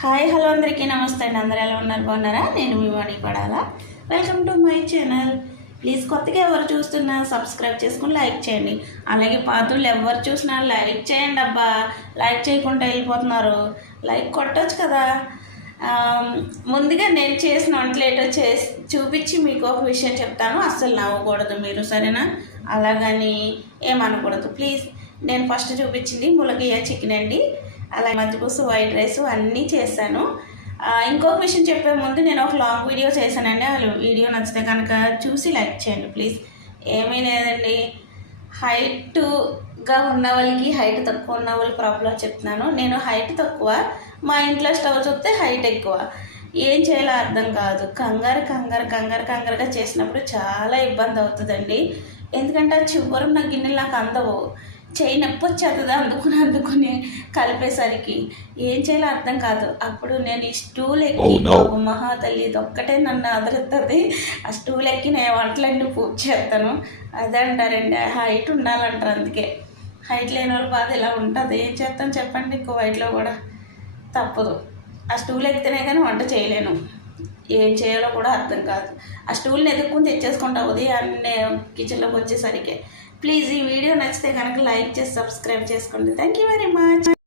Hi hello అందరికీ నమస్తే అండి. అందరూ ఎలా ఉన్నారు? బాగున్నారా? నేను మీ వాణి పడాలా. Welcome to my channel. Please కొత్తగా ఎవరు చూస్తున్నా సబ్స్క్రైబ్ చేసుకుని లైక్ చేయండి. అలాగే పాత్రలు ఎవరు చూసినా లైక్ చేయండి అబ్బా. లైక్ చేయకుండా వెళ్ళిపోతున్నారు. లైక్ కొట్టవచ్చు కదా. ముందుగా నేను చేసిన వంటలు ఏటో చూపించి మీకు ఒక విషయం చెప్తాను. అస్సలు నవ్వకూడదు మీరు, సరేనా? అలాగని ఏమనకూడదు ప్లీజ్. నేను ఫస్ట్ చూపించింది ములగయ్య చికెన్ అండి. అలాగే మజ్జిపూసు, వైట్ రైస్ అన్నీ చేశాను. ఇంకొక విషయం చెప్పే ముందు నేను ఒక లాంగ్ వీడియో చేశానండి. ఆ వీడియో నచ్చితే కనుక చూసి లైక్ చేయండి ప్లీజ్. ఏమీ లేదండి, హైట్గా ఉన్న వాళ్ళకి హైట్ తక్కువ ఉన్న వాళ్ళకి ప్రాబ్లం చెప్తున్నాను. నేను హైట్ తక్కువ, మా ఇంట్లో స్టవ్ చూస్తే హైట్ ఎక్కువ. ఏం చేయాలో అర్థం కాదు. కంగారుగా చేసినప్పుడు చాలా ఇబ్బంది అవుతుందండి. ఎందుకంటే ఆ చివరి నా గిన్నెలు నాకు అందవు. చేయి నొప్పి వచ్చేస్తుంది అందుకుని కలిపేసరికి. ఏం చేయాలో అర్థం కాదు. అప్పుడు నేను ఈ స్టూల్ ఎక్కి మహాతల్లి ఇది ఒక్కటే నన్ను ఆదరుతుంది. ఆ స్టూల్ ఎక్కి నేను వంటలన్నీ పూర్తి చేస్తాను. అదే అంటారండి, హైట్ ఉండాలంటారు. అందుకే హైట్ లేని వాళ్ళు బాధ ఇలా ఉంటుంది. ఏం చేస్తాను చెప్పండి. ఎక్కువ హైట్లో కూడా తప్పదు. ఆ స్టూల్ ఎక్కితేనే కానీ వంట చేయలేను. ఏం చేయాలో కూడా అర్థం కాదు. ఆ స్టూల్ని ఎదుర్కొని తెచ్చేసుకుంటా ఉదయాన్నే కిచెన్లోకి వచ్చేసరికి. ప్లీజ్ ఈ వీడియో నచ్చితే కనుక లైక్ చేసి సబ్స్క్రైబ్ చేసుకోండి. Thank you very much.